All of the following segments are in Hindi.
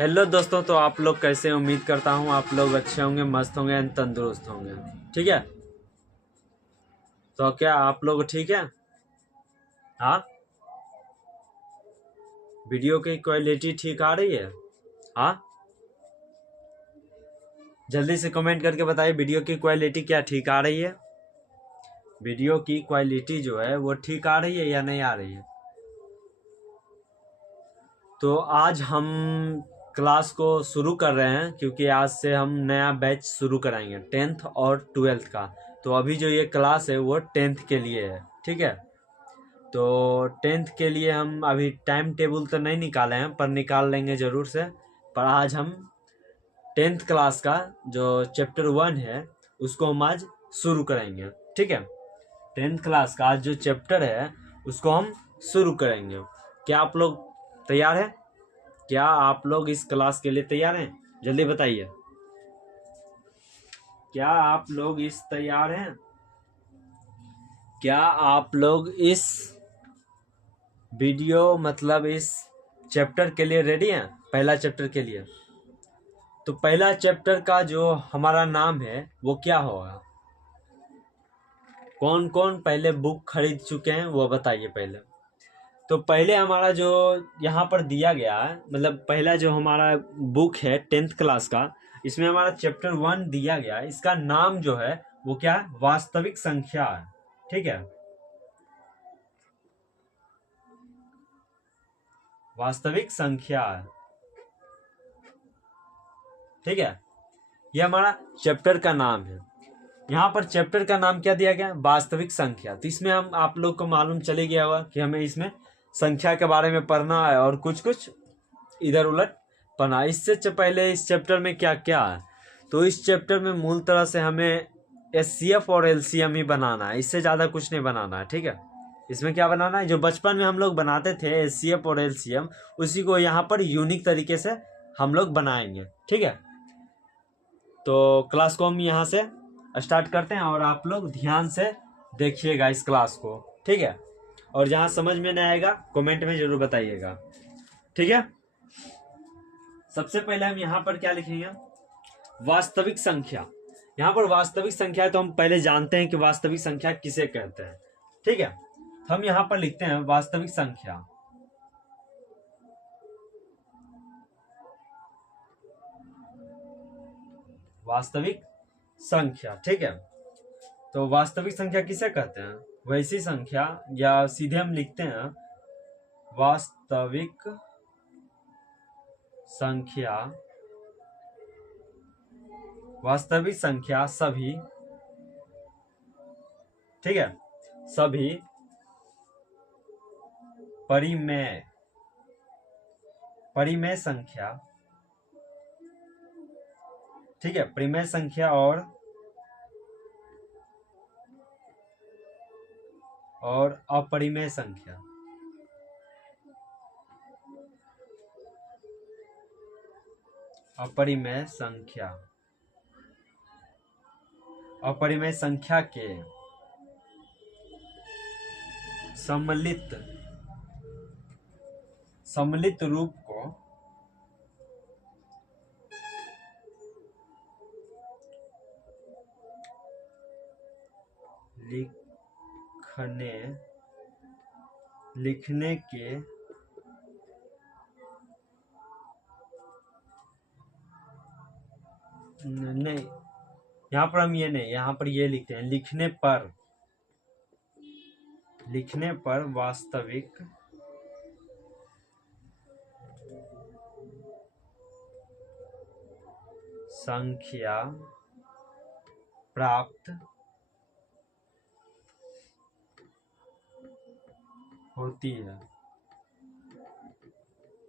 हेलो दोस्तों, तो आप लोग कैसे हैं? उम्मीद करता हूँ आप लोग अच्छे होंगे, मस्त होंगे एंड तंदुरुस्त होंगे। ठीक है, तो क्या आप लोग ठीक है? हाँ, वीडियो की क्वालिटी ठीक आ रही है? हाँ, जल्दी से कमेंट करके बताइए वीडियो की क्वालिटी क्या ठीक आ रही है? वीडियो की क्वालिटी जो है वो ठीक आ रही है या नहीं आ रही है? तो आज हम क्लास को शुरू कर रहे हैं क्योंकि आज से हम नया बैच शुरू कराएंगे 10th और 12th का। तो अभी जो ये क्लास है वो 10th के लिए है। ठीक है, तो 10th के लिए हम अभी टाइम टेबल तो नहीं निकाले हैं पर निकाल लेंगे ज़रूर से। पर आज हम 10th क्लास का जो चैप्टर 1 है उसको हम आज शुरू करेंगे। ठीक है, 10th क्लास का आज जो चैप्टर है उसको हम शुरू करेंगे। क्या आप लोग तैयार हैं? क्या आप लोग इस क्लास के लिए तैयार हैं? जल्दी बताइए, क्या आप लोग इस तैयार हैं? क्या आप लोग इस वीडियो मतलब इस चैप्टर के लिए रेडी हैं? पहला चैप्टर के लिए तो पहला चैप्टर का जो हमारा नाम है वो क्या होगा? कौन कौन पहले बुक खरीद चुके हैं वो बताइए पहले। तो पहले हमारा जो यहाँ पर दिया गया है, मतलब पहला जो हमारा बुक है 10th क्लास का, इसमें हमारा चैप्टर 1 दिया गया है। इसका नाम जो है वो क्या है? वास्तविक संख्या है। ठीक है, वास्तविक संख्या है। ठीक है, ये हमारा चैप्टर का नाम है। यहाँ पर चैप्टर का नाम क्या दिया गया? वास्तविक संख्या। तो इसमें हम आप लोग को मालूम चले गया होगा कि हमें इसमें संख्या के बारे में पढ़ना है और कुछ कुछ इधर उलट पढ़ना। इससे पहले इस चैप्टर में क्या क्या है? तो इस चैप्टर में मूल तरह से हमें एचसीएफ और एलसीएम ही बनाना है, इससे ज़्यादा कुछ नहीं बनाना है। ठीक है, इसमें क्या बनाना है? जो बचपन में हम लोग बनाते थे एचसीएफ और एलसीएम, उसी को यहाँ पर यूनिक तरीके से हम लोग बनाएंगे। ठीक है, तो क्लास को हम यहाँ से स्टार्ट करते हैं और आप लोग ध्यान से देखिएगा इस क्लास को। ठीक है, और जहाँ समझ में नहीं आएगा कमेंट में जरूर बताइएगा। ठीक है, सबसे पहले हम यहाँ पर क्या लिखेंगे? वास्तविक संख्या। यहाँ पर वास्तविक संख्या है तो हम पहले जानते हैं कि वास्तविक संख्या किसे कहते हैं। ठीक है, हम यहाँ पर लिखते हैं वास्तविक संख्या। वास्तविक संख्या। ठीक है, तो वास्तविक संख्या किसे कहते हैं? वैसी संख्या, या सीधे हम लिखते हैं वास्तविक संख्या। वास्तविक संख्या सभी, ठीक है, सभी परिमेय परिमेय संख्या। ठीक है, परिमेय संख्या और अपरिमेय संख्या। अपरिमेय संख्या, अपरिमेय संख्या के सम्मिलित रूप को लिखने के नहीं, यहाँ पर हम ये नहीं, यहाँ पर ये लिखते हैं लिखने पर वास्तविक संख्या प्राप्त होती है।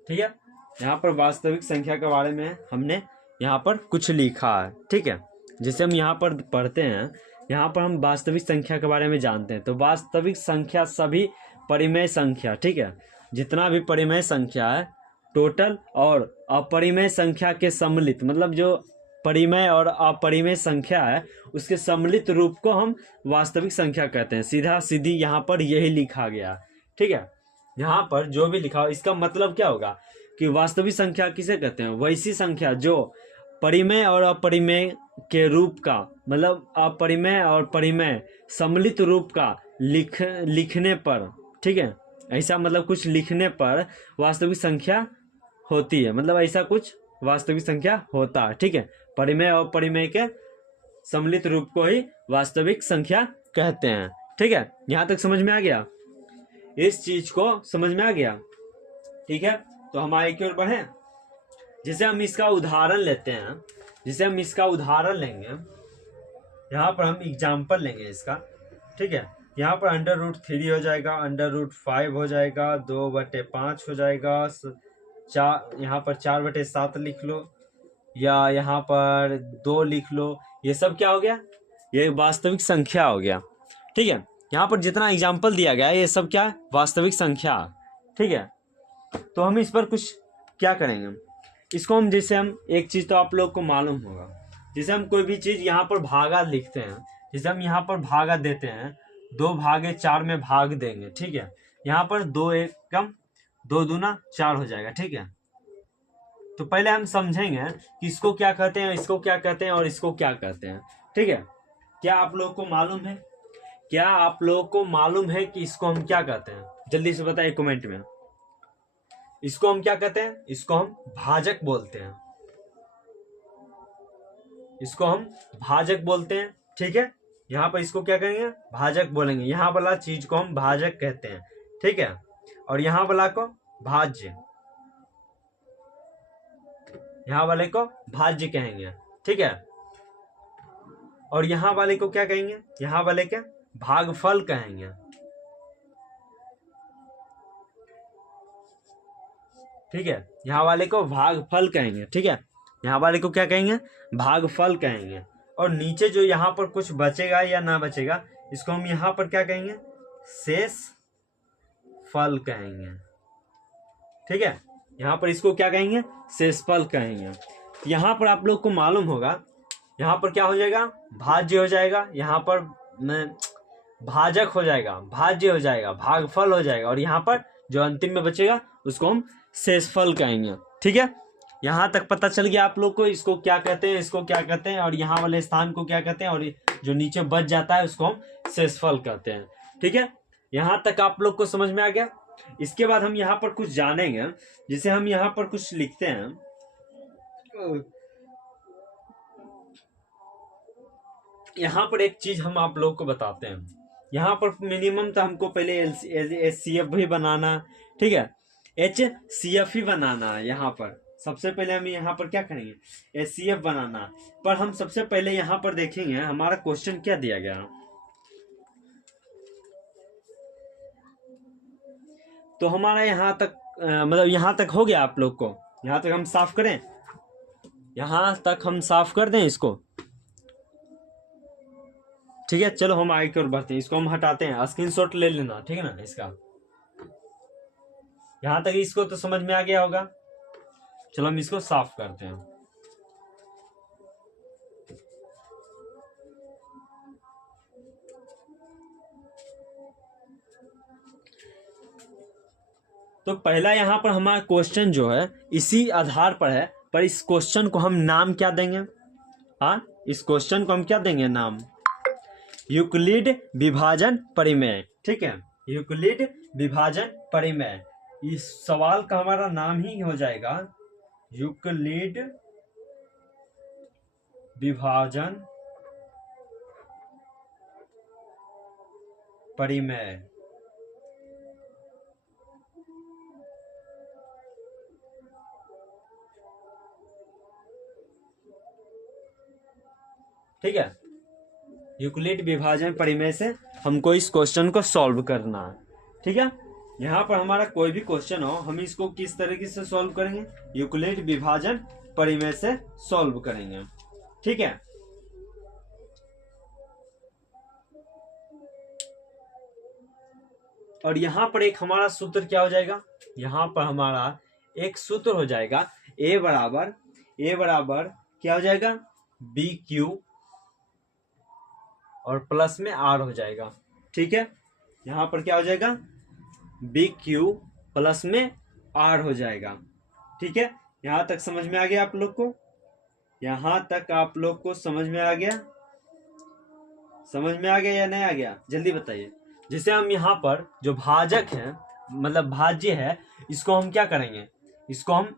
ठीक है, यहाँ पर वास्तविक संख्या के बारे में हमने यहाँ पर कुछ लिखा है। ठीक है, जैसे हम यहाँ पर पढ़ते हैं, यहाँ पर हम वास्तविक संख्या के बारे में जानते हैं। तो वास्तविक संख्या सभी परिमेय संख्या, ठीक है, जितना भी परिमेय संख्या है टोटल और अपरिमेय संख्या के सम्मिलित, मतलब जो परिमेय और अपरिमेय संख्या है उसके सम्मिलित रूप को हम वास्तविक संख्या कहते हैं। सीधा सीधी यहाँ पर यही लिखा गया। ठीक है, यहाँ पर जो भी लिखा हो इसका मतलब क्या होगा? कि वास्तविक संख्या किसे कहते हैं, वैसी संख्या जो परिमेय और अपरिमेय के रूप का, मतलब अपरिमेय और परिमेय सम्मिलित रूप का लिखने पर, ठीक है, ऐसा मतलब कुछ लिखने पर वास्तविक संख्या होती है, मतलब ऐसा कुछ वास्तविक संख्या होता है, ठीक है। परिमेय और परिमेय के सम्मिलित रूप को ही वास्तविक संख्या कहते हैं, ठीक है। यहां तक समझ में आ गया, इस चीज को समझ में आ गया, ठीक है। तो हम आगे की ओर बढ़े, जिसे हम इसका उदाहरण लेते हैं, जिसे हम इसका उदाहरण लेंगे, यहाँ पर हम एग्जाम्पल लेंगे इसका, ठीक है। यहाँ पर √3 हो जाएगा, √5 हो जाएगा, 2/5 हो जाएगा, यहाँ पर 4/7 लिख लो, या यहाँ पर 2 लिख लो, ये सब क्या हो गया, ये वास्तविक संख्या हो गया, ठीक है। यहाँ पर जितना एग्जाम्पल दिया गया है ये सब क्या है, वास्तविक संख्या, ठीक है। तो हम इस पर कुछ क्या करेंगे, इसको हम, जैसे हम एक चीज तो आप लोग को मालूम होगा, जैसे हम कोई भी चीज यहाँ पर भागा लिखते हैं, जैसे हम यहाँ पर भागा देते हैं, 2/4 में भाग देंगे, ठीक है। यहाँ पर 2 एकम 2 दूना 4 हो जाएगा, ठीक है। तो पहले हम समझेंगे कि इसको क्या कहते हैं, इसको क्या कहते हैं और इसको क्या कहते हैं, ठीक है। क्या आप लोग को मालूम है, क्या आप लोग को मालूम है कि इसको हम क्या कहते हैं, जल्दी से बताइए कमेंट में। इसको हम क्या कहते हैं, इसको हम भाजक बोलते हैं, इसको हम भाजक बोलते हैं, ठीक है। यहाँ पर इसको क्या कहेंगे, भाजक बोलेंगे, यहाँ वाला चीज को हम भाजक कहते हैं, ठीक है। और यहाँ वाला को भाज्य, यहाँ वाले को भाज्य कहेंगे, ठीक है। और यहाँ वाले को क्या कहेंगे, यहाँ वाले के भागफल कहेंगे, ठीक है। यहाँ वाले को भागफल कहेंगे, ठीक है। यहाँ वाले को क्या कहेंगे, भागफल कहेंगे। और नीचे जो यहाँ पर कुछ बचेगा या ना बचेगा, इसको हम यहाँ पर क्या कहेंगे, शेष फल कहेंगे, ठीक है। यहाँ पर इसको क्या कहेंगे, शेषफल कहेंगे। यहाँ पर आप लोग को मालूम होगा, यहाँ पर क्या हो जाएगा, भाज्य हो जाएगा, यहाँ पर भाजक हो जाएगा, भाज्य हो जाएगा, भागफल हो जाएगा, और यहाँ पर जो अंतिम में बचेगा उसको हम शेषफल कहेंगे, ठीक है। यहाँ तक पता चल गया आप लोग को, इसको क्या कहते हैं, इसको क्या कहते हैं, और यहाँ वाले स्थान को क्या कहते हैं, और जो नीचे बच जाता है उसको हम शेषफल कहते हैं, ठीक है। यहाँ तक आप लोग को समझ में आ गया। इसके बाद हम यहाँ पर कुछ जानेंगे, जिसे हम यहाँ पर कुछ लिखते हैं, यहाँ पर एक चीज हम आप लोग को बताते हैं। यहाँ पर मिनिमम तो हमको पहले HCF भी बनाना, ठीक है, HCF ही बनाना है। यहाँ पर सबसे पहले हम यहाँ पर क्या करेंगे, HCF बनाना। पर हम सबसे पहले यहाँ पर देखेंगे हमारा क्वेश्चन क्या दिया गया। तो हमारा यहाँ तक मतलब यहाँ तक हो गया आप लोग को, यहाँ तक हम साफ करें, यहाँ तक हम साफ कर दें इसको, ठीक है। चलो हम आगे की ओर बढ़ते हैं, इसको हम हटाते हैं, स्क्रीनशॉट ले लेना, ठीक है ना इसका। यहाँ तक इसको तो समझ में आ गया होगा। चलो हम इसको साफ करते हैं। तो पहला यहाँ पर हमारा क्वेश्चन जो है इसी आधार पर है, पर इस क्वेश्चन को हम नाम क्या देंगे, हाँ, इस क्वेश्चन को हम क्या देंगे, नाम यूक्लिड विभाजन परिमेय, ठीक है। यूक्लिड विभाजन परिमेय, इस सवाल का हमारा नाम ही हो जाएगा यूक्लिड विभाजन परिमेय, ठीक है। यूक्लिड विभाजन परिमेय से हमको इस क्वेश्चन को सॉल्व करना है, ठीक है। यहाँ पर हमारा कोई भी क्वेश्चन हो, हम इसको किस तरीके से सॉल्व करेंगे, यूक्लिड विभाजन परिमेय से सॉल्व करेंगे, ठीक है। और यहाँ पर एक हमारा सूत्र क्या हो जाएगा, यहाँ पर हमारा एक सूत्र हो जाएगा ए बराबर क्या हो जाएगा, BQ और प्लस में R हो जाएगा, ठीक है। यहाँ पर क्या हो जाएगा, BQ प्लस में R हो जाएगा, ठीक है, यहाँ तक समझ में आ गया आप लोग को? यहाँ तक आप लोग को समझ में आ गया? समझ में आ गया या नहीं आ गया, जल्दी बताइए। जैसे हम यहाँ पर जो भाजक है मतलब भाज्य है, इसको हम क्या करेंगे, इसको हम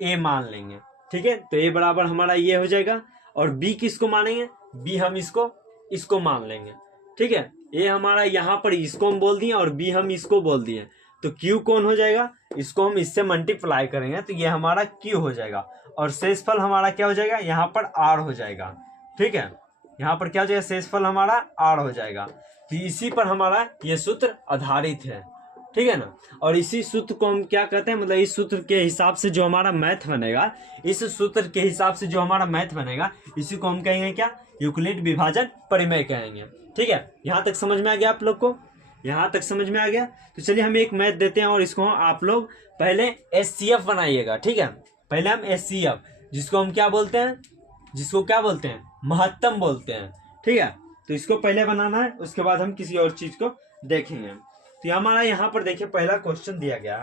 a मान लेंगे। ठीक है, तो a बराबर हमारा ये हो जाएगा। और b किसको मानेंगे, b हम इसको मान लेंगे। ठीक है, a हमारा यहाँ पर इसको हम बोल दिए और b हम इसको बोल दिए, तो q कौन हो जाएगा, इसको हम इससे मल्टीप्लाई करेंगे तो ये हमारा q हो जाएगा। और शेषफल हमारा क्या हो जाएगा, यहाँ पर r हो जाएगा। ठीक है, यहाँ पर क्या हो जाएगा, शेषफल हमारा r हो जाएगा। तो इसी पर हमारा ये सूत्र आधारित है। ठीक है ना, और इसी सूत्र को हम क्या कहते हैं, मतलब इस सूत्र के हिसाब से जो हमारा मैथ बनेगा, इस सूत्र के हिसाब से जो हमारा मैथ बनेगा, इसी को हम कहेंगे क्या, यूक्लिड विभाजन परिमेय कहेंगे। ठीक है, यहाँ तक समझ में आ गया आप लोग को? यहाँ तक समझ में आ गया? तो चलिए हम एक मैथ देते हैं और इसको आप लोग पहले SCF बनाइएगा। ठीक है, पहले हम SCF, जिसको हम क्या बोलते हैं, जिसको क्या बोलते हैं, महत्तम बोलते हैं। ठीक है, तो इसको पहले बनाना है, उसके बाद हम किसी और चीज को देखेंगे। तो हमारा यहाँ पर देखिए पहला क्वेश्चन दिया गया,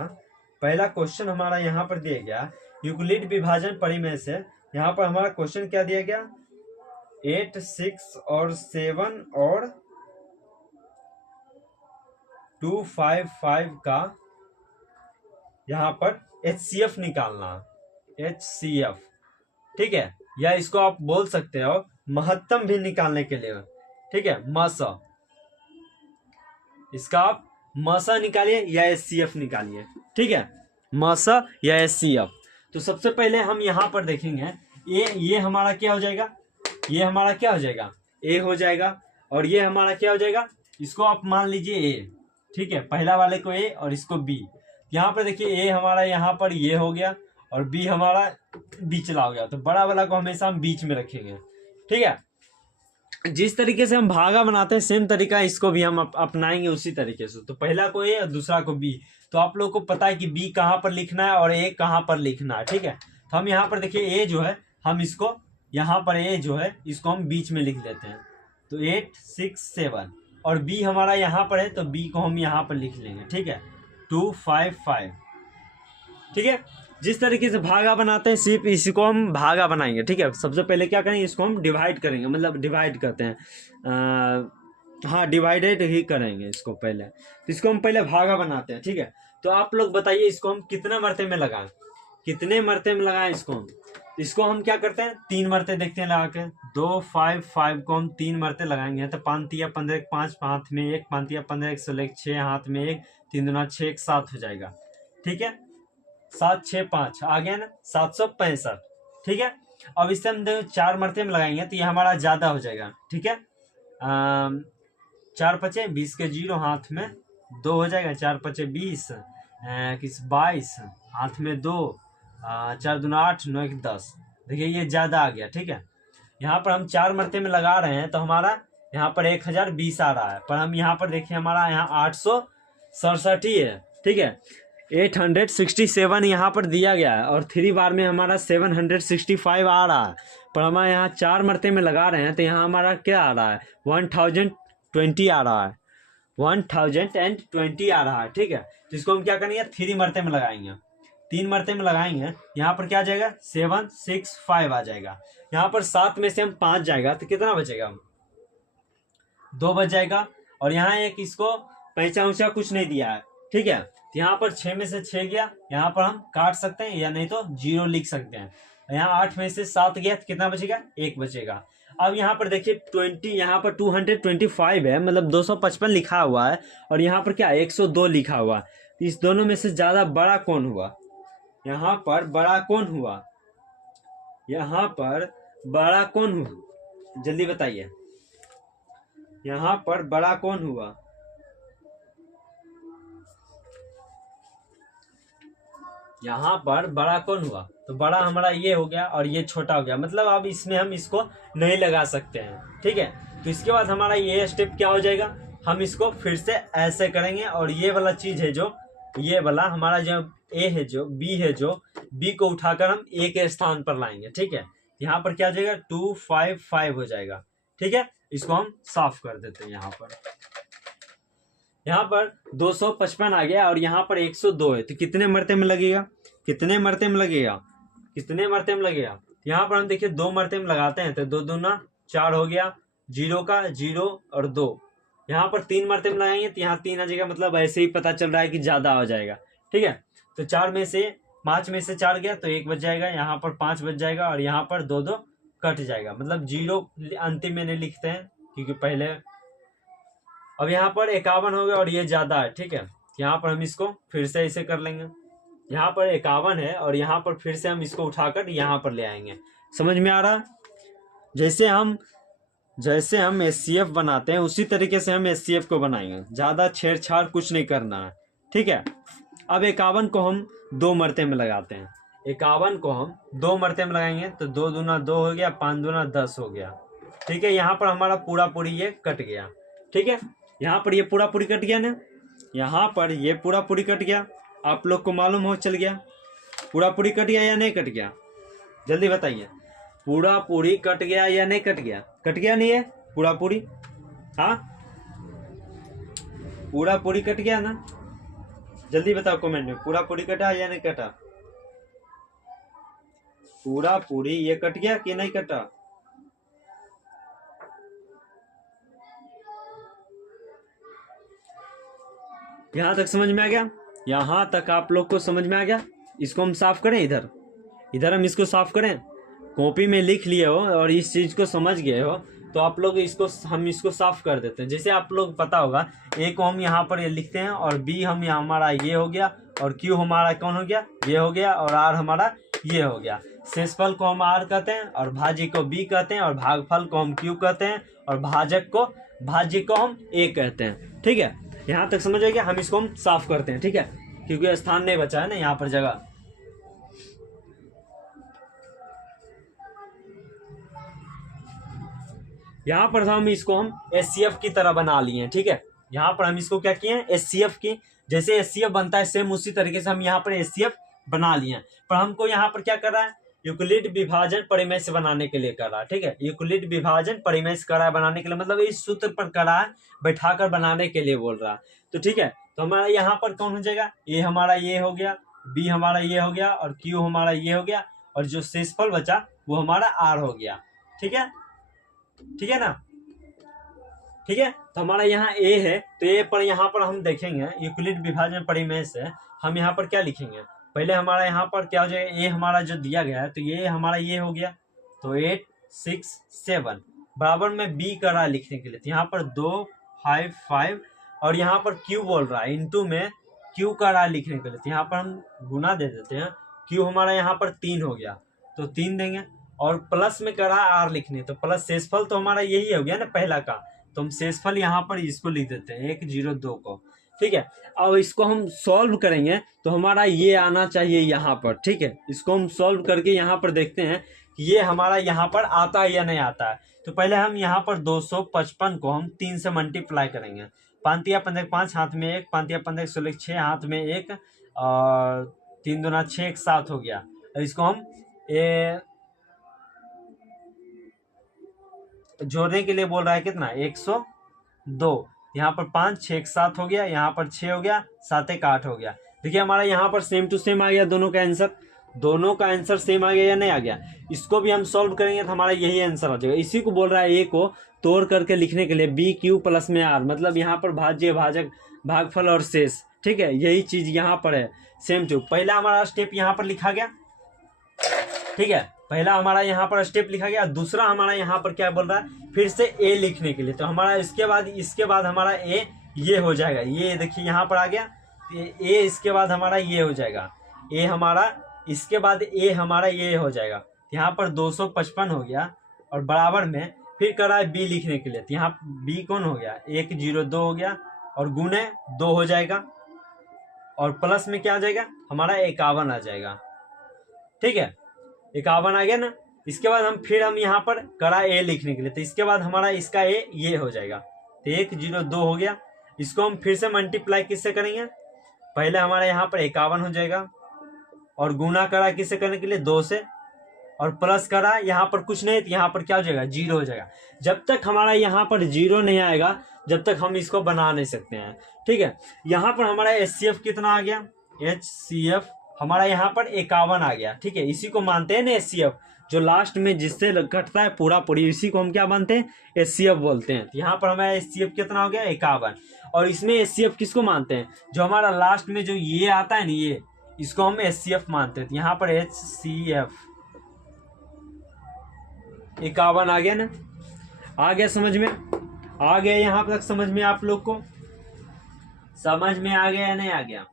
पहला क्वेश्चन हमारा यहाँ पर दिया गया यूक्लिड विभाजन परिमेय से। यहाँ पर हमारा क्वेश्चन क्या दिया गया, 8, 6 और 7 और 2, 5, 5 का यहाँ पर HCF निकालना, HCF। ठीक है, या इसको आप बोल सकते हो महत्तम भी निकालने के लिए। ठीक है, मसा, इसका आप मसा निकालिए या SCF निकालिए। ठीक है, मसा या SCF। तो सबसे पहले हम यहाँ पर देखेंगे ये हमारा क्या हो जाएगा, ये हमारा क्या हो जाएगा, A हो जाएगा। और ये हमारा क्या हो जाएगा, इसको आप मान लीजिए A। ठीक है, पहला वाले को A और इसको B। यहाँ पर देखिए A हमारा यहाँ पर ये हो गया और B हमारा बीचला हो गया, तो बड़ा वाला को हमेशा हम बीच में रखेंगे। ठीक है, जिस तरीके से हम भागा बनाते हैं सेम तरीका इसको भी हम अपनाएंगे उसी तरीके से। तो पहला को A और दूसरा को B। तो आप लोगों को पता है कि B कहाँ पर लिखना है और A कहाँ पर लिखना है। ठीक है, तो हम यहाँ पर देखिए A जो है हम इसको यहाँ पर A जो है इसको हम बीच में लिख लेते हैं। तो 8, 6, 7 और B हमारा यहाँ पर है तो B को हम यहाँ पर लिख लेंगे। ठीक है, 2, 5, 5। ठीक है, जिस तरीके से भागा बनाते हैं सिर्फ इसको हम भागा बनाएंगे। ठीक है, सबसे पहले क्या करेंगे, इसको हम डिवाइड करेंगे, मतलब डिवाइड करते हैं, हाँ डिवाइडेड ही करेंगे इसको पहले। तो इसको हम पहले भागा बनाते हैं। ठीक है, तो आप लोग बताइए इसको हम कितने मरते में लगाएं, कितने मरते में लगाएं इसको हम क्या करते हैं, 3 मरते देखते हैं लगा के। 2, 5, 5 को हम 3 मरते लगाएंगे तो 5 या 15, 5 हाथ में 1, 5 या 15, 6 हाथ में 1, 3 दूना 6, 7 हो जाएगा। ठीक है, 7, 6, 5 आ गया ना, 765। ठीक है, अब इससे हम 4 मरते में लगाएंगे तो ये हमारा ज्यादा हो जाएगा। ठीक है, 4 पचे 20 के 0 हाथ में 2 हो जाएगा, 4 पचे 20, 22 हाथ में 2, 4 दूना 8, 9 1 10। देखिए ये ज्यादा आ गया। ठीक है, यहाँ पर हम 4 मरते में लगा रहे हैं तो हमारा यहाँ पर 1020 आ रहा है, पर हम यहाँ पर देखिए हमारा यहाँ 867 ही है। ठीक है, 867 यहाँ पर दिया गया है और 3 बार में हमारा 765 आ रहा है, पर हमारे यहाँ 4 मरते में लगा रहे हैं तो यहाँ हमारा क्या आ रहा है, 1020 आ रहा है, 1020 आ रहा है। ठीक है, तो इसको हम क्या करेंगे, 3 मरते में लगाएंगे, 3 मरते में लगाएंगे, यहाँ पर क्या आ जाएगा, 7, 6, 5 आ जाएगा। यहाँ पर 7 में से हम 5 जाएगा तो कितना बचेगा, 2 बच जाएगा। और यहाँ एक इसको पैसा उचा कुछ नहीं दिया है। ठीक है, यहाँ पर 6 में से 6 गया, यहाँ पर हम काट सकते हैं या नहीं तो 0 लिख सकते हैं। यहाँ 8 में से 7 गया तो कितना बचेगा, 1 बचेगा। अब यहाँ पर देखिए 20, यहाँ पर 225 है, मतलब 255 लिखा हुआ है और यहाँ पर क्या 102 लिखा हुआ है। तो इस दोनों में से ज्यादा बड़ा कौन हुआ, यहाँ पर बड़ा कौन हुआ, यहाँ पर बड़ा कौन हुआ, जल्दी बताइए, यहाँ पर बड़ा कौन हुआ, यहाँ पर बड़ा कौन हुआ, तो बड़ा हमारा ये हो गया और ये छोटा हो गया, मतलब अब इसमें हम इसको नहीं लगा सकते हैं। ठीक है, तो इसके बाद हमारा ये स्टेप क्या हो जाएगा, हम इसको फिर से ऐसे करेंगे और ये वाला चीज है जो ये वाला हमारा जो A है जो B है जो B को उठाकर हम A के स्थान पर लाएंगे। ठीक है, यहाँ पर क्या हो जाएगा, 2, 5, 5 हो जाएगा। ठीक है, इसको हम साफ कर देते हैं। यहाँ पर 255 आ गया और यहाँ पर 102 है, तो कितने मरते में लगेगा, कितने मरते में लगेगा, कितने मरते में लगेगा। यहाँ पर हम देखिए 2 मरते में लगाते हैं तो 2 दूना 4 हो गया, 0 का 0 और 2। यहाँ पर 3 मरते में लगाएंगे तो यहाँ 3 आ जाएगा, मतलब ऐसे ही पता चल रहा है कि ज्यादा हो जाएगा। ठीक है, तो 5 में से 4 गया तो 1 बच जाएगा, यहाँ पर 5 बच जाएगा और यहाँ पर 2 2 कट जाएगा, मतलब 0 अंतिम में नहीं लिखते हैं क्योंकि पहले। अब यहाँ पर 51 हो गया और ये ज्यादा है। ठीक है, यहाँ पर हम इसको फिर से ऐसे कर लेंगे, यहाँ पर 51 है और यहाँ पर फिर से हम इसको उठाकर यहाँ पर ले आएंगे। समझ में आ रहा, जैसे हम SCF बनाते हैं उसी तरीके से हम SCF को बनाएंगे, ज्यादा छेड़छाड़ कुछ नहीं करना है। ठीक है, अब 51 को हम 2 मरते में लगाते हैं, 51 को हम 2 मरते में लगाएंगे तो 2 दूना 2 हो गया, 5 दूना 10 हो गया। ठीक है, यहाँ पर हमारा पूरा पूरी ये कट गया। ठीक है, यहाँ पर ये पूरा पूरी कट गया ना, यहाँ पर ये पूरा पूरी कट गया। आप लोग को मालूम हो चल गया पूरा पूरी कट गया या नहीं कट गया, जल्दी बताइए। पूरा पूरी कट गया या नहीं कट गया, कट गया नहीं है पूरा पूरी, हाँ पूरा पूरी कट गया ना, जल्दी बताओ कमेंट में, पूरा पूरी कटा या नहीं कटा। पूरा पूरी ये कट गया कि नहीं कटा। यहां तक समझ में आ गया, यहां तक आप लोग को समझ में आ गया। इसको हम साफ करें, इधर हम इसको साफ करें, कॉपी में लिख लिए हो और इस चीज को समझ गए हो तो आप लोग हम इसको साफ कर देते हैं। जैसे आप लोग पता होगा ए को हम यहाँ पर ये लिखते हैं और बी हम यहाँ हमारा ये हो गया और क्यू हमारा कौन हो गया, ये हो गया और आर हमारा ये हो गया। शेषफल को हम आर कहते हैं और भाज्य को बी कहते हैं और भागफल को हम क्यू कहते हैं और भाज्य को हम ए कहते हैं। ठीक है, यहाँ तक समझ आएगा। हम इसको हम साफ करते हैं, ठीक है, क्योंकि स्थान नहीं बचा है ना यहाँ पर जगह। यहाँ पर हम इसको SCF की तरह बना लिए, ठीक है। यहाँ पर हम इसको क्या किए हैं, SCF की जैसे SCF बनता है सेम उसी तरीके से हम यहाँ पर SCF बना लिए हैं। पर हमको यहाँ पर क्या कर रहा है, यूक्लिड विभाजन परिमेय से बनाने के लिए कर रहा है, ठीक है। यूक्लिड विभाजन परिमेय से कर रहा है बनाने के लिए, मतलब इस सूत्र पर कर रहा है, बैठाकर बनाने के लिए बोल रहा है। तो ठीक है, तो हमारा यहाँ पर कौन हो जाएगा, ए हमारा ये हो गया, बी हमारा ये हो गया और क्यू हमारा ये हो गया और जो शेषफल बचा वो हमारा आर हो गया। ठीक है, ठीक है ना, ठीक है। तो हमारा यहाँ ए है, तो ए पर यहाँ पर हम देखेंगे यूक्लिड विभाजन परिमेय से हम यहाँ पर क्या लिखेंगे। पहले हमारा यहाँ पर क्या हो जाएगा, ए हमारा जो दिया गया है तो ये हमारा ये हो गया, तो 8 6 7 बराबर में बी कर रहा है लिखने के लिए, तो यहाँ पर 2 5 5 और यहाँ पर क्यू बोल रहा है इनटू में क्यू कर रहा है लिखने के लिए, तो यहाँ पर हम गुना दे देते हैं। क्यू हमारा यहाँ पर 3 हो गया तो 3 देंगे और प्लस में कर रहा है आर लिखने, तो प्लस शेषफल तो हमारा यही हो गया ना पहला का, तो हम शेषफल यहाँ पर इसको लिख देते हैं 1 0 2 को, ठीक है। अब इसको हम सॉल्व करेंगे तो हमारा ये आना चाहिए यहाँ पर, ठीक है। इसको हम सॉल्व करके यहाँ पर देखते हैं कि ये हमारा यहाँ पर आता है या नहीं आता है। तो पहले हम यहाँ पर 255 को हम 3 से मल्टीप्लाई करेंगे, 5 या 15 5 हाथ में 1, 5 या 15 16 6 हाथ में 1 और 3 दूना 6 1 7 हो गया। इसको हम जोड़ने के लिए बोल रहा है कितना 102, यहाँ पर 5 6 1 7 हो गया, यहाँ पर 6 हो गया, 7 1 8 हो गया। देखिए हमारा यहाँ पर सेम टू सेम आ गया, दोनों का आंसर सेम आ गया या नहीं आ गया। इसको भी हम सॉल्व करेंगे तो हमारा यही आंसर आ जाएगा। इसी को बोल रहा है ए को तोड़ करके लिखने के लिए बी क्यू प्लस में आर, मतलब यहाँ पर भाज्य भाजक भागफल और शेष, ठीक है, यही चीज यहाँ पर है सेम टू। पहला हमारा स्टेप यहाँ पर लिखा गया, ठीक है, पहला हमारा यहाँ पर स्टेप लिखा गया। दूसरा हमारा यहाँ पर क्या बोल रहा है, फिर से ए लिखने के लिए, तो हमारा इसके बाद हमारा ए ये हो जाएगा, ये देखिए यहाँ पर आ गया ए, इसके बाद हमारा ये हो जाएगा ए हमारा, इसके बाद ए हमारा ये हो जाएगा। यहाँ पर 255 हो गया और बराबर में फिर करा है बी लिखने के लिए, तो यहाँ बी कौन हो गया 1 0 2 हो गया और गुणे 2 हो जाएगा और प्लस में क्या आ जाएगा हमारा 51 आ जाएगा, ठीक है, 51 आ गया ना। इसके बाद हम यहाँ पर करा ए लिखने के लिए, तो इसके बाद हमारा इसका ए ये हो जाएगा, तो 1 0 2 हो गया। इसको हम फिर से मल्टीप्लाई किससे करेंगे, पहले हमारा यहाँ पर 51 हो जाएगा और गुना करा किससे करने के लिए 2 से और प्लस करा यहाँ पर कुछ नहीं, तो यहाँ पर क्या हो जाएगा 0 हो जाएगा। जब तक हमारा यहाँ पर 0 नहीं आएगा जब तक हम इसको बना नहीं सकते हैं, ठीक है। यहाँ पर हमारा HCF कितना आ गया, HCF हमारा यहाँ पर 51 आ गया। ठीक है, इसी को मानते हैं ना HCF, जो लास्ट में जिससे घटता है पूरा पूरी, इसी को हम क्या मानते हैं, HCF बोलते हैं। यहाँ पर हमारा HCF कितना हो गया, 51। और इसमें HCF किसको मानते हैं, जो हमारा लास्ट में जो ये आता है ना, ये इसको हम HCF मानते हैं। यहाँ पर HCF 51 आ गया ना, आ गया समझ में, आ गया यहाँ तक समझ में, आप लोग को समझ में आ गया या नहीं आ गया,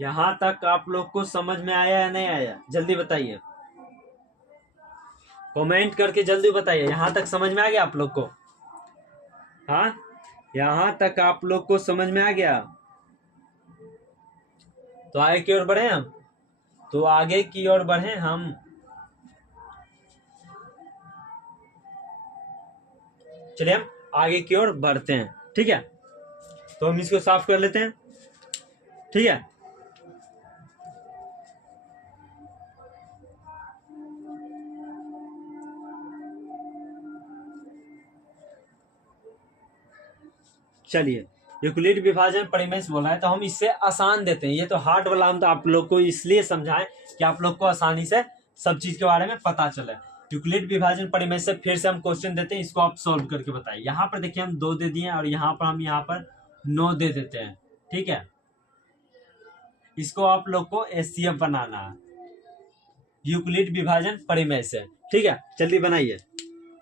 यहाँ तक आप लोग को समझ में आया या नहीं आया, जल्दी बताइए, कमेंट करके जल्दी बताइए। यहाँ तक समझ में आ गया आप लोग को, हाँ यहाँ तक आप लोग को समझ में आ गया, तो आगे की ओर बढ़े हम, तो आगे की ओर बढ़े हम। चलिए हम आगे की ओर बढ़ते हैं। ठीक है, तो हम इसको साफ कर लेते हैं। ठीक है, चलिए यूक्लिड विभाजन परिमेय बोल रहा है, तो हम इससे आसान देते हैं। ये तो हार्ड वाला हम तो आप लोग को इसलिए समझाएं कि आप लोग को आसानी से सब चीज के बारे में पता चले। यूक्लिड विभाजन परिमेय से फिर से हम क्वेश्चन देते हैं, इसको आप सॉल्व करके बताइए। यहाँ पर देखिए हम 2 दे दिए और यहाँ पर हम यहाँ पर 9 दे देते हैं। ठीक है, इसको आप लोग को HCF बनाना है यूक्लिड विभाजन परिमेय से। ठीक है, जल्दी बनाइए,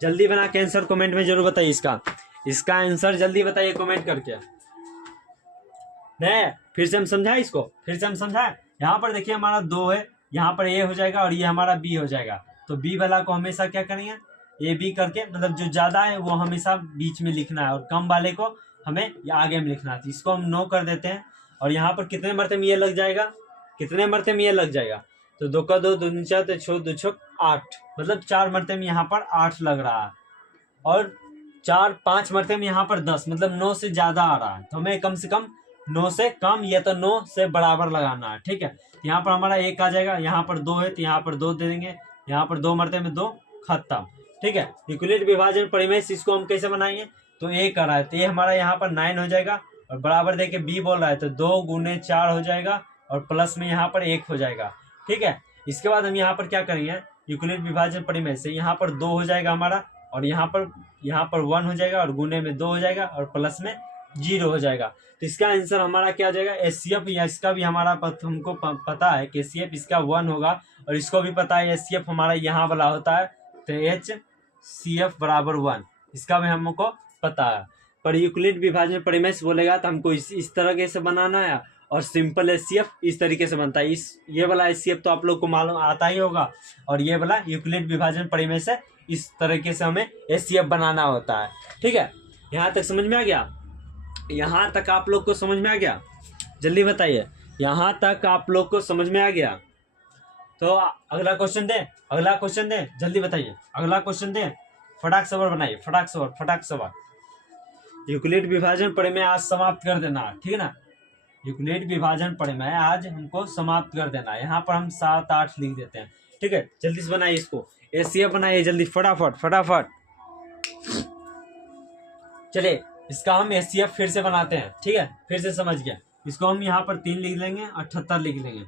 जल्दी बना के आंसर कमेंट में जरूर बताइए। इसका आंसर जल्दी बताइए कमेंट करके। नहीं, फिर से हम समझाएं, इसको फिर से हम समझाएं। यहाँ पर देखिए हमारा 2 है, यहाँ पर A हो जाएगा और ये हमारा B हो जाएगा। तो B वाला को हमेशा क्या करेंगे, AB करके, मतलब जो ज्यादा है वो हमेशा बीच में लिखना है और कम वाले को हमें आगे में लिखना है। तो इसको हम 9 कर देते हैं और यहाँ पर कितने मरते में ये लग जाएगा, कितने मरते में ये लग जाएगा, तो 2 का 2, 2 दूनी 4, तो 6 2 6 8, मतलब 4 मरते में यहाँ पर 8 लग रहा है और 4 5 मरते में यहाँ पर 10, मतलब 9 से ज्यादा आ रहा है। तो हमें कम से कम 9 से कम या तो 9 से बराबर लगाना है। ठीक है, तो यहाँ पर हमारा 1 आ जाएगा, यहाँ पर 2 है तो यहाँ पर 2 दे देंगे, यहाँ पर 2 मरते में 2, खत्म। ठीक है, यूक्लिड विभाजन परिमेय इसको हम कैसे बनाएंगे, तो 1 आ रहा है तो ये हमारा यहाँ पर 9 हो जाएगा और बराबर देके B बोल रहा है तो 2 गुने 4 हो जाएगा और प्लस में यहाँ पर 1 हो जाएगा। ठीक है, इसके बाद हम यहाँ पर क्या करेंगे, यूक्लिड विभाजन परिमेय से यहाँ पर 2 हो जाएगा हमारा और यहाँ पर 1 हो जाएगा और गुने में 2 हो जाएगा और प्लस में 0 हो जाएगा। तो इसका आंसर हमारा क्या हो जाएगा, HCF, या इसका भी हमारा हमको पता है कि HCF इसका 1 होगा और इसको भी पता है HCF हमारा यहाँ वाला होता है, तो HCF बराबर 1, इसका भी हमको पता है। पर यूक्लिड विभाजन परिमेय बोलेगा तो हमको इस तरह से बनाना है और सिंपल HCF इस तरीके से बनता है। ये वाला HCF तो आप लोग को मालूम आता ही होगा और ये वाला यूक्लिड विभाजन परिमेय से इस तरीके से हमें HCF बनाना होता है। ठीक है, यहाँ तक समझ में आ गया, यहाँ तक आप लोग को समझ में आ गया, जल्दी बताइए, यहाँ तक आप लोग को समझ में आ गया। तो अगला क्वेश्चन दे, अगला क्वेश्चन दे, जल्दी बताइए, अगला क्वेश्चन दे, फटाक सबर बनाइए, फटाक सबर। यूक्लिड विभाजन परिमेय आज समाप्त कर देना, ठीक है ना, यूक्लिड विभाजन परिमेय आज हमको समाप्त कर देना है। यहाँ पर हम 7 8 लिख देते हैं। ठीक है, जल्दी से बनाइए, इसको HCF बनाइए जल्दी, फटाफट। चलिए इसका हम HCF फिर से बनाते हैं। ठीक है, फिर से समझ गया, इसको हम यहाँ पर 3 लिख लेंगे, 78 लिख लेंगे,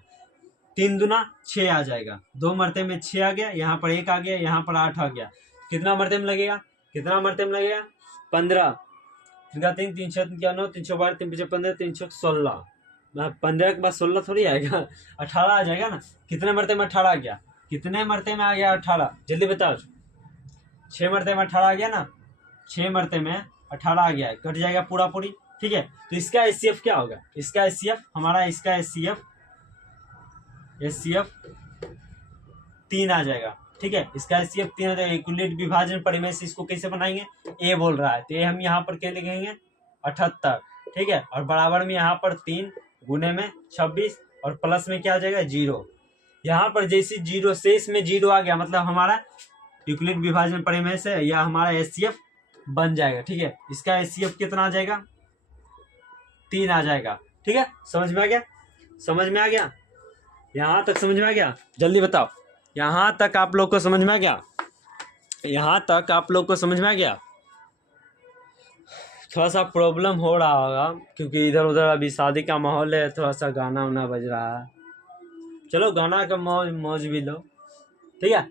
3 दूना 6 आ जाएगा, 2 मरते में 6 आ गया, यहाँ पर 1 आ गया, यहाँ पर 8 आ गया, कितना मरते में लगेगा, 15, 3 3 3 6 3 9 3 12 3 5 15 3 16, 15 के बाद 16 थोड़ी आएगा, 18 आ जाएगा ना। कितने मरते में 18 आ गया, कितने मरते में आ गया 18, जल्दी बताओ। 6 मरते में 18 आ गया ना, 6 मरते में 18 आ गया, कट जाएगा पूरा पूरी। ठीक है, तो इसका HCF क्या होगा, इसका HCF हमारा, इसका HCF 3 आ जाएगा। ठीक है, इसका HCF 3 आ जाएगा। यूक्लिड विभाजन परिमेय से इसको कैसे बनाएंगे, A बोल रहा है तो ये हम यहाँ पर क्या लिखेंगे, 78। ठीक है, और बराबर में यहाँ पर 3 गुने में 26 और प्लस में क्या आ जाएगा, 0। यहाँ पर जैसे 0 से इसमें 0 आ गया, मतलब हमारा यूक्लिड विभाजन परिमेय से या हमारा HCF बन जाएगा। ठीक है, इसका HCF कितना आ जाएगा, 3 आ जाएगा। ठीक है, समझ में आ गया, समझ में आ गया, यहाँ तक समझ में आ गया, जल्दी बताओ, यहाँ तक आप लोग को समझ में आ गया, यहाँ तक आप लोग को समझ में आ गया। थोड़ा सा प्रॉब्लम हो रहा होगा क्योंकि इधर उधर अभी शादी का माहौल है, थोड़ा सा गाना वाना बज रहा है। चलो गाना का मौज मौज भी लो, ठीक है।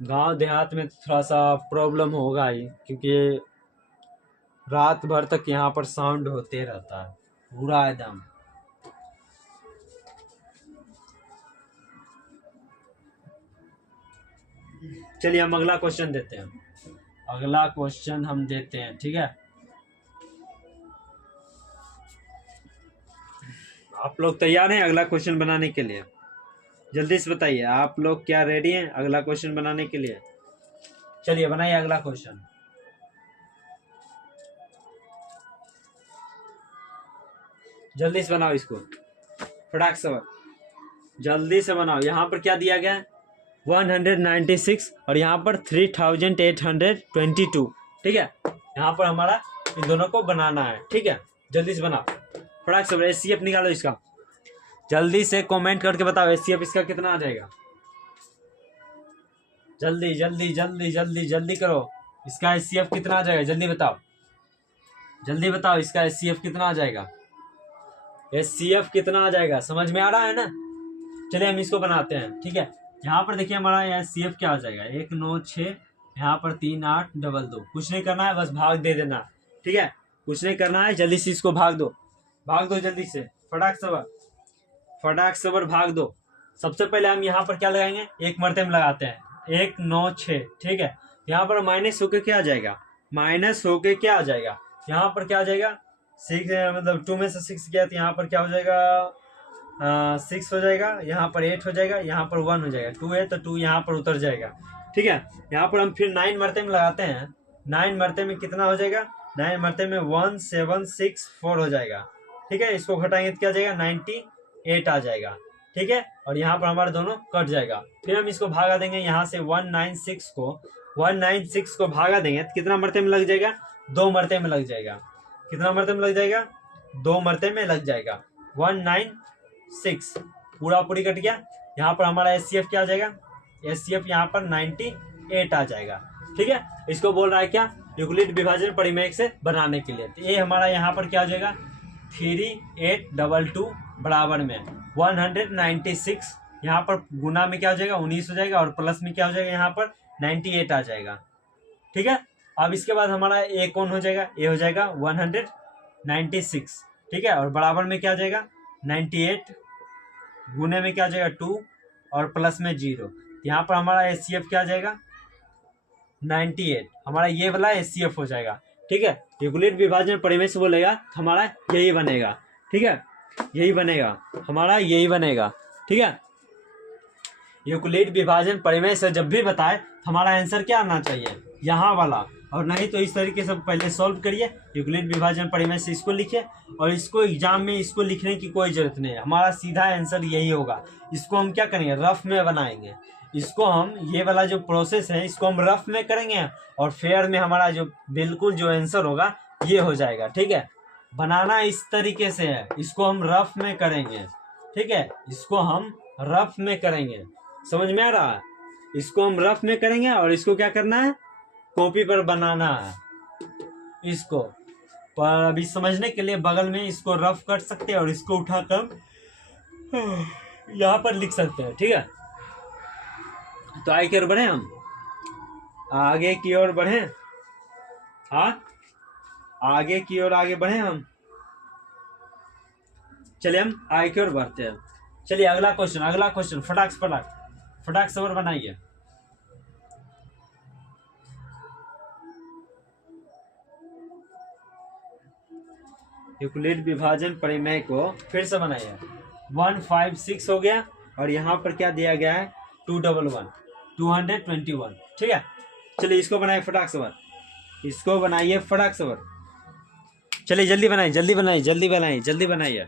गांव देहात में थोड़ा सा प्रॉब्लम होगा ही क्योंकि रात भर तक यहाँ पर साउंड होते रहता है पूरा एकदम। चलिए हम अगला क्वेश्चन देते हैं, अगला क्वेश्चन हम देते हैं, ठीक है। आप लोग तैयार हैं अगला क्वेश्चन बनाने के लिए? जल्दी से बताइए आप लोग क्या रेडी हैं अगला क्वेश्चन बनाने के लिए? चलिए बनाइए अगला क्वेश्चन। जल्दी से बनाओ इसको, फटाक से जल्दी से बनाओ। यहाँ पर क्या दिया गया है? 196 और यहाँ पर 3822, ठीक है। यहाँ पर हमारा इन दोनों को बनाना है, ठीक है। जल्दी से बनाओ, फटाक से एचसीएफ निकालो इसका। जल्दी से कमेंट करके बताओ एचसीएफ इसका कितना आ जाएगा। जल्दी जल्दी जल्दी जल्दी जल्दी करो, इसका एचसीएफ कितना आ जाएगा? जल्दी बताओ, जल्दी बताओ इसका एचसीएफ कितना आ जाएगा? एचसीएफ कितना आ जाएगा? समझ में आ रहा है ना? चलिए हम इसको बनाते हैं, ठीक है। यहाँ पर देखिए हमारा एचसीएफ क्या आ जाएगा? 196, यहाँ पर 3822। कुछ नहीं करना है, बस भाग दे देना, ठीक है। कुछ नहीं करना है, जल्दी से इसको भाग दो, भाग दो जल्दी से, फटाक सबर भाग दो। सबसे पहले हम यहाँ पर क्या लगाएंगे? एक मरते में लगाते हैं, 196, ठीक है। यहाँ पर माइनस होके क्या आ जाएगा? माइनस होके क्या आ जाएगा? यहाँ पर क्या आ जाएगा? 6, मतलब 2 में से 6 गया तो यहाँ पर क्या हो जाएगा? 6 हो जाएगा, यहाँ पर 8 हो जाएगा, यहाँ पर 1 हो जाएगा। 2 है तो 2 यहाँ पर उतर जाएगा, ठीक है। यहाँ पर हम फिर 9 मरते में लगाते हैं, 9 मरते में कितना हो जाएगा? 9 मरते में 1764 हो जाएगा, ठीक है। इसको घटाएंगे तो क्या आ जाएगा? 98 आ जाएगा, ठीक है। और यहाँ पर हमारे दोनों कट जाएगा। फिर हम इसको भागा देंगे यहाँ से 196 को भागा देंगे तो कितना मरते में लग जाएगा? 2 मरते में लग जाएगा। कितना मरते में लग जाएगा? 2 मरते में लग जाएगा। 196 पूरा पूरी कट गया। यहाँ पर हमारा एचसीएफ क्या आ जाएगा? एचसीएफ यहाँ पर 98 आ जाएगा, ठीक है। इसको बोल रहा है क्या? यूक्लिड विभाजन परिमेय से बनाने के लिए। तो ये हमारा यहाँ पर क्या हो जाएगा? 3822 बराबर में 196, यहाँ पर गुना में क्या हो जाएगा? 19 हो जाएगा और प्लस में क्या हो जाएगा? यहाँ पर 98 आ जाएगा, ठीक है। अब इसके बाद हमारा ए कौन हो जाएगा? ए हो जाएगा 196, ठीक है। और बराबर में क्या आ जाएगा? 98, गुने में क्या आ जाएगा? 2 और प्लस में 0। यहाँ पर हमारा एचसीएफ क्या आ जाएगा? 98। हमारा ये वाला एचसीएफ हो जाएगा, ठीक है। यूक्लिड विभाजन परिमेय से बोलेगा तो हमारा यही बनेगा, ठीक है। यही बनेगा हमारा, यही बनेगा, ठीक है। यूक्लिड विभाजन परिमेय से जब भी बताए तो हमारा आंसर क्या आना चाहिए? यहाँ वाला। और नहीं तो इस तरीके से पहले सॉल्व करिए, यूक्लिड विभाजन परिमेय से इसको लिखिए, और इसको एग्जाम में इसको लिखने की कोई जरूरत नहीं है, हमारा सीधा आंसर यही होगा। इसको हम क्या करेंगे? रफ में बनाएंगे। इसको हम, ये वाला जो प्रोसेस है इसको हम रफ में करेंगे और फेयर में हमारा जो बिल्कुल जो आंसर होगा ये हो जाएगा, ठीक है। बनाना इस तरीके से है, इसको हम रफ में करेंगे, ठीक है। इसको हम रफ में करेंगे, समझ में आ रहा है? इसको हम रफ में करेंगे और इसको क्या करना है? कॉपी पर बनाना है इसको। पर अभी समझने के लिए बगल में इसको रफ कर सकते हैं और इसको उठाकर यहाँ पर लिख सकते हैं, ठीक है। तो आगे की ओर बढ़े, हम आगे की ओर बढ़े, हाँ आगे की ओर आगे बढ़े हम। चलिए हम आगे की ओर बढ़ते हैं। चलिए अगला क्वेश्चन फटाक से और बनाइए। यूक्लिड विभाजन परिमेय को फिर से बनाइए। 156 हो गया और यहाँ पर क्या दिया गया है? 221, ठीक है। चलिए इसको बनाइए फटाक से, इसको बनाइए फटाक से। चलिए जल्दी बनाइए।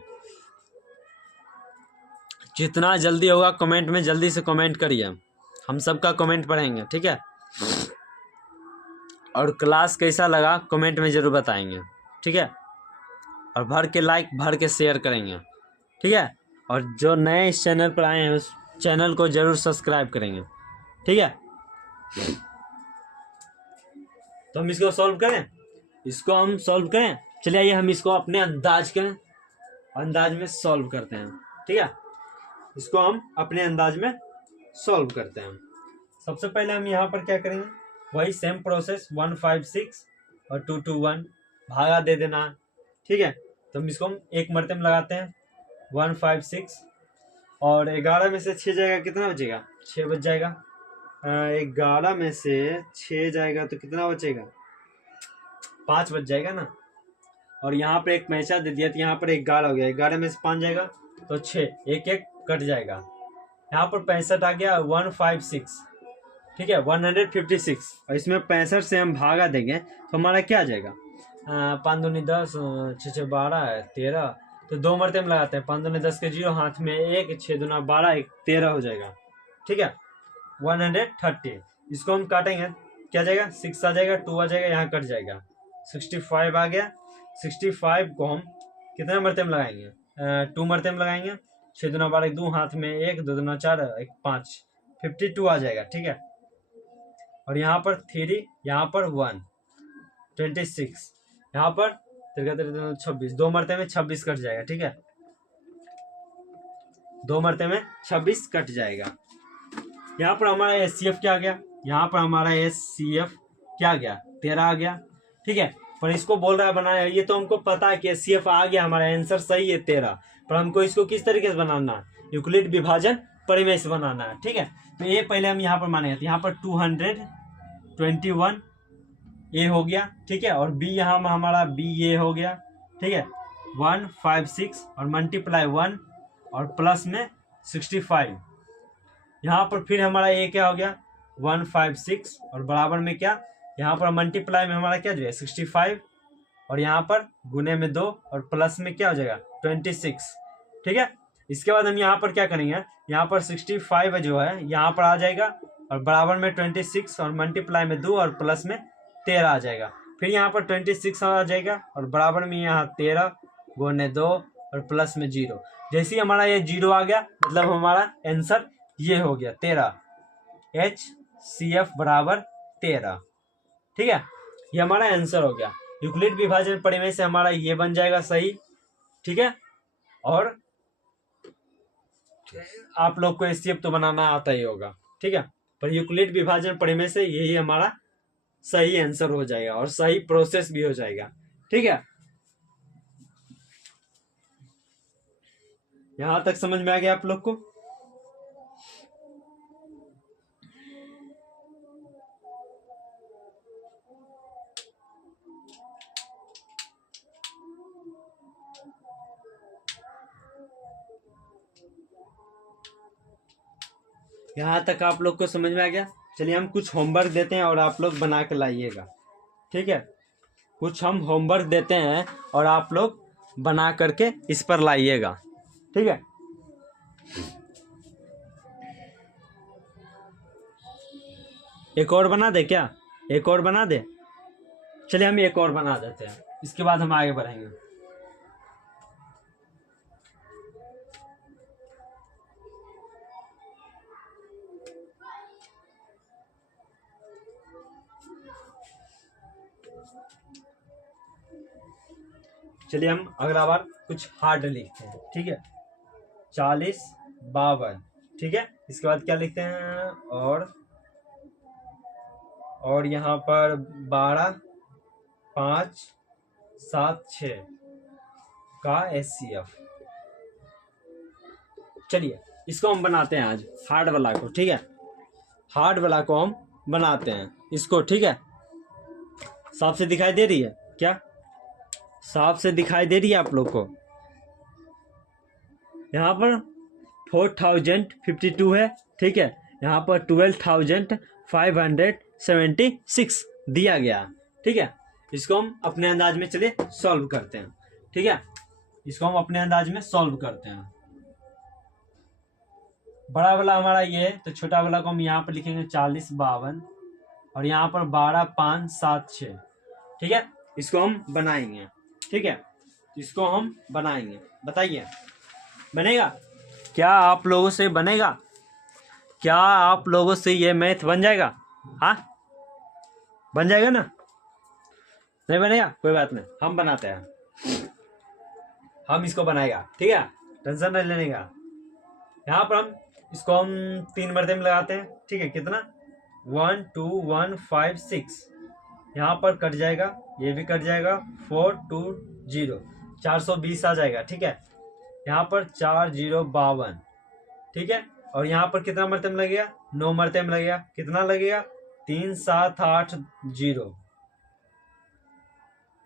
जितना जल्दी होगा कमेंट में जल्दी से कमेंट करिए, हम सबका कमेंट पढ़ेंगे, ठीक है। और क्लास कैसा लगा कमेंट में ज़रूर बताएंगे, ठीक है। और भर के लाइक, भर के शेयर करेंगे, ठीक है। और जो नए इस चैनल पर आए हैं उस चैनल को जरूर सब्सक्राइब करेंगे, ठीक है। तो हम इसको सॉल्व करें, इसको हम सॉल्व करें। चलिए आइए हम इसको अपने अंदाज में सॉल्व करते हैं, ठीक है। इसको हम अपने अंदाज में सॉल्व करते हैं। सबसे पहले हम यहाँ पर क्या करेंगे, वही सेम प्रोसेस 156 और 221 भागा दे देना, ठीक है। तो हम इसको एक मरते में लगाते हैं 156 और 11 में से 6 जाएगा, कितना बचेगा, 6 बच जाएगा। 11 में से 6 जाएगा तो कितना बचेगा, 5 बच जाएगा ना। और यहाँ पर एक पैसा दे दिया तो यहाँ पर 11 हो गया, 11 में से 5 जाएगा तो 6, एक एक कट जाएगा। यहाँ पर 65 आ गया 156, ठीक है 156 और इसमें 65 से हम भागा देंगे तो हमारा क्या आ जाएगा, 5 दूनी 10, 6 6 12 13, तो 2 मरते में लगाते हैं, 5 दूनी 10 के 0, हाथ में 1, 6 दूना 12, 1 13 हो जाएगा, ठीक है 130। इसको हम काटेंगे क्या जाएगा, 6 आ जाएगा, 2 आ जाएगा, यहाँ कट जाएगा, 65 आ गया। 65 को हम कितने मरते में लगाएंगे, 2 मरते में लगाएंगे, 6 दूना 12, 2 हाथ में 1, 2 दूना 4, 1 5, 52 आ जाएगा, ठीक है। और यहाँ पर 3, यहाँ पर 1, 26, यहाँ पर 26, 2 मरते में 26 कट जाएगा, ठीक है 2 मरते में 26 कट जाएगा। यहाँ पर हमारा एचसीएफ क्या आ गया, यहाँ पर हमारा एचसीएफ क्या आ गया, 13 आ गया, ठीक है। पर इसको बोल रहा है बनाना, ये तो हमको पता है कि एचसीएफ आ गया, हमारा आंसर सही है 13, पर हमको इसको किस तरीके से बनाना है, यूक्लिड विभाजन परिमेय से बनाना है, ठीक है। तो ये पहले हम यहाँ पर मानेंगे, तो यहाँ पर 221 ए हो गया, ठीक है। और बी यहाँ में हमारा बी ए हो गया, ठीक है 156 और मल्टीप्लाई 1 और प्लस में 65। यहाँ पर फिर हमारा ए क्या हो गया 156 और बराबर में क्या, यहाँ पर मल्टीप्लाई में हमारा क्या जो है 65 और यहाँ पर गुने में 2 और प्लस में क्या हो जाएगा 26, ठीक है। इसके बाद हम यहाँ पर क्या करेंगे, यहाँ पर 65 जो है यहाँ पर आ जाएगा और बराबर में 26 और मल्टीप्लाई में 2 और प्लस में 13 आ जाएगा। फिर यहाँ पर 26 आ जाएगा और बराबर में यहाँ 13 गुने 2 और प्लस में 0। जैसे ही हमारा ये 0 आ गया मतलब हमारा आंसर ये हो गया 13, HCF बराबर 13, ठीक है। ये हमारा आंसर हो गया। यूक्लिड विभाजन परिमेय से हमारा ये बन जाएगा सही, ठीक है। और आप लोग को एचसीएफ तो बनाना आता ही होगा, ठीक है, पर यूक्लिड विभाजन परिमेय से यही हमारा सही आंसर हो जाएगा और सही प्रोसेस भी हो जाएगा, ठीक है। यहां तक समझ में आ गया आप लोग को। यहाँ तक आप लोग को समझ में आ गया। चलिए हम कुछ होमवर्क देते हैं और आप लोग बना के लाइएगा, ठीक है। कुछ हम होमवर्क देते हैं और आप लोग बना करके इस पर लाइएगा, ठीक है। एक और बना दे क्या, एक और बना दे, चलिए हम एक और बना देते हैं, इसके बाद हम आगे बढ़ेंगे। चलिए हम अगला बार कुछ हार्ड लिखते हैं, ठीक है 40 52, ठीक है। इसके बाद क्या लिखते हैं, और यहाँ पर 12 5 7 6 का एचसीएफ। चलिए इसको हम बनाते हैं आज हार्ड वाला को, ठीक है। हार्ड वाला को हम बनाते हैं इसको, ठीक है। साफ से दिखाई दे रही है क्या, साफ से दिखाई दे रही है आप लोग को। यहाँ पर 4052 है, ठीक है। यहाँ पर 12,576 दिया गया, ठीक है। इसको हम अपने अंदाज में चलिए सॉल्व करते हैं, ठीक है। इसको हम अपने अंदाज में सॉल्व करते हैं। बड़ा वाला हमारा ये है, तो छोटा वाला को हम यहाँ पर लिखेंगे 40 52 और यहाँ पर 12 5 7 6, ठीक है। इसको हम बनाएंगे, ठीक है। इसको हम बनाएंगे, बताइए बनेगा। क्या आप लोगों से बनेगा? क्या आप लोगों से ये मैथ बन जाएगा? हाँ, बन जाएगा ना? नहीं बनेगा, कोई बात नहीं, हम बनाते हैं, हम इसको बनाएगा, ठीक है, टेंशन नहीं लेने का। यहाँ पर हम इसको हम 3 मरते में लगाते हैं, ठीक है, कितना 1 2 1 5 6, यहाँ पर कट जाएगा, ये भी कट जाएगा, 4 2 0, 420 आ जाएगा, ठीक है। यहाँ पर 4 0 52, ठीक है। और यहाँ पर कितना मरते में लगेगा? 9 मरते में लगेगा, कितना लगेगा? 3 7 8 0,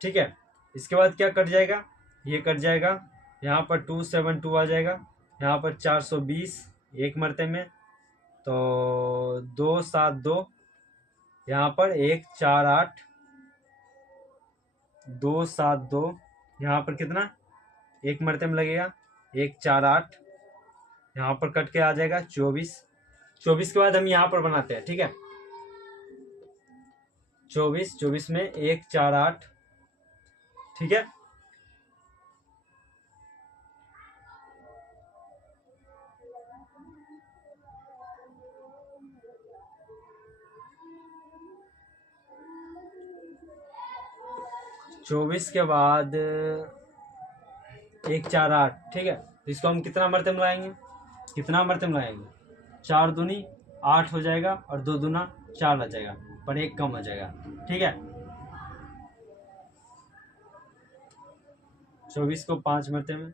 ठीक है। इसके बाद क्या कट जाएगा? ये कट जाएगा, यहाँ पर 2 7 2 आ जाएगा, यहाँ पर 420 एक मरते में, तो 2 7 2, यहाँ पर 1 4 8, 2 7 2, यहाँ पर कितना एक मरते में लगेगा? 1 4 8, यहाँ पर कट के आ जाएगा 24। 24 के बाद हम यहाँ पर बनाते हैं, ठीक है, 24 में 1 4 8, ठीक है। चौबीस के बाद 1 4 8, ठीक है, तो इसको हम कितना मरते में लाएंगे? कितना मरते में लाएंगे? 4 दूनी 8 हो जाएगा, और 2 दूना 4 आ जाएगा, पर 1 कम हो जाएगा, ठीक है। 24 को 5 मरते में,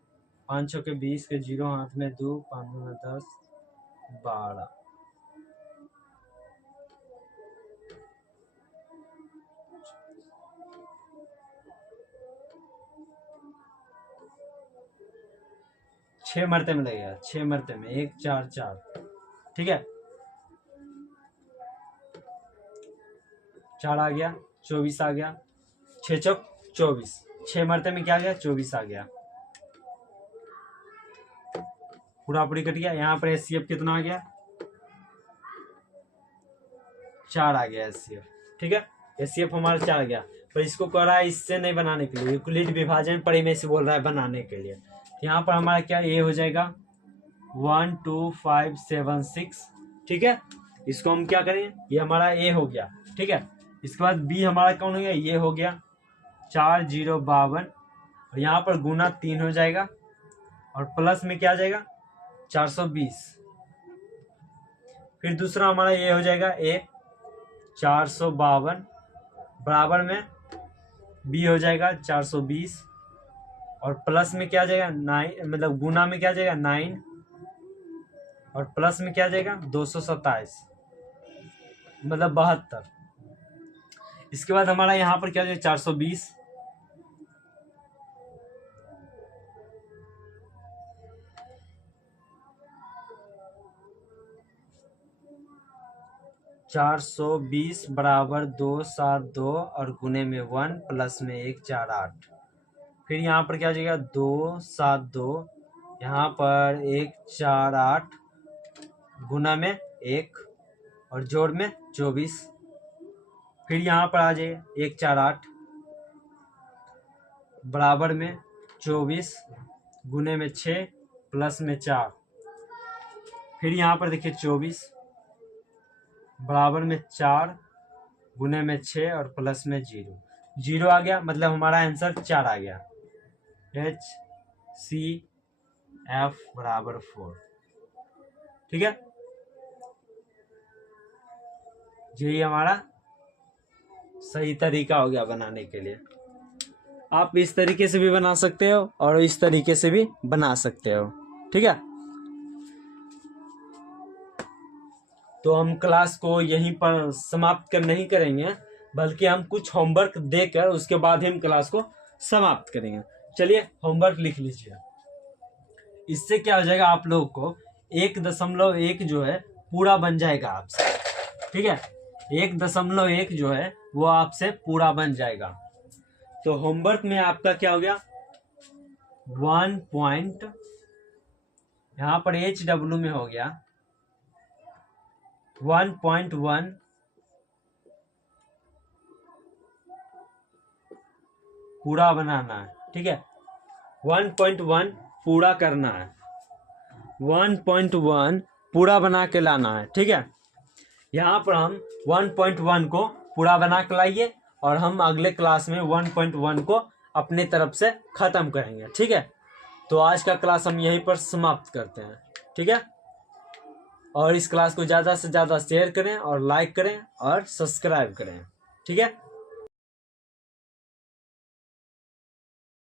5 6 के 20 के 0 हाथ में 2, 5 दूना 10 12, छः मरते में लगेगा, 6 मरते में 1 4 4, ठीक है, 4 आ गया, 24 आ गया, 6 चौक 24, 6 मरते में क्या आ गया? 24 आ गया, पूरा पूरी कट गया। यहाँ पर एचसीएफ कितना आ गया? 4 आ गया एचसीएफ, ठीक है, एचसीएफ हमारा 4 आ गया। पर इसको कह रहा है इससे नहीं बनाने के लिए, यूक्लिड विभाजन परिमेय से बोल रहा है बनाने के लिए। यहाँ पर हमारा क्या ये हो जाएगा 1 2 5 7 6, ठीक है। इसको हम क्या करें, ये हमारा ए हो गया, ठीक है। इसके बाद बी हमारा कौन हो गया? ये हो गया 4 0 52, और यहाँ पर गुना 3 हो जाएगा, और प्लस में क्या आ जाएगा? 420। फिर दूसरा हमारा ये हो जाएगा ए 452, बराबर में बी हो जाएगा 420, और प्लस में क्या आ जाएगा 9, मतलब गुना में क्या आ जाएगा 9, और प्लस में क्या आ जाएगा 227, मतलब 72। इसके बाद हमारा यहाँ पर क्या हो जाएगा 420, बराबर 2 7 2, और गुने में 1, प्लस में 1 4 8। फिर यहाँ पर क्या हो जाएगा 2 7 2, यहाँ पर 1 4 8, गुना में 1, और जोड़ में 24। फिर यहाँ पर आ जाएगा 1 4 8, बराबर में 24, गुने में 6, प्लस में 4। फिर यहाँ पर देखिए 24, बराबर में 4, गुने में 6, और प्लस में 0। 0 आ गया, मतलब हमारा आंसर 4 आ गया। HCF बराबर 4, ठीक है। यही हमारा सही तरीका हो गया बनाने के लिए। आप इस तरीके से भी बना सकते हो, और इस तरीके से भी बना सकते हो, ठीक है। तो हम क्लास को यहीं पर समाप्त कर नहीं करेंगे, बल्कि हम कुछ होमवर्क देकर उसके बाद हम क्लास को समाप्त करेंगे। चलिए होमवर्क लिख लीजिए। इससे क्या हो जाएगा, आप लोग को 1.1 जो है पूरा बन जाएगा आपसे, ठीक है। 1.1 जो है वो आपसे पूरा बन जाएगा। तो होमवर्क में आपका क्या हो गया 1 पॉइंट, यहाँ पर HW में हो गया 1.1 पूरा बनाना है, ठीक है। 1.1 पूरा करना है, 1.1 पूरा बना के लाना है। ठीक है, यहाँ पर हम 1.1 को पूरा बना के लाइए और हम अगले क्लास में 1.1 को अपने तरफ से ख़त्म करेंगे। ठीक है, तो आज का क्लास हम यहीं पर समाप्त करते हैं। ठीक है, और इस क्लास को ज़्यादा से ज़्यादा शेयर करें और लाइक करें और सब्सक्राइब करें। ठीक है।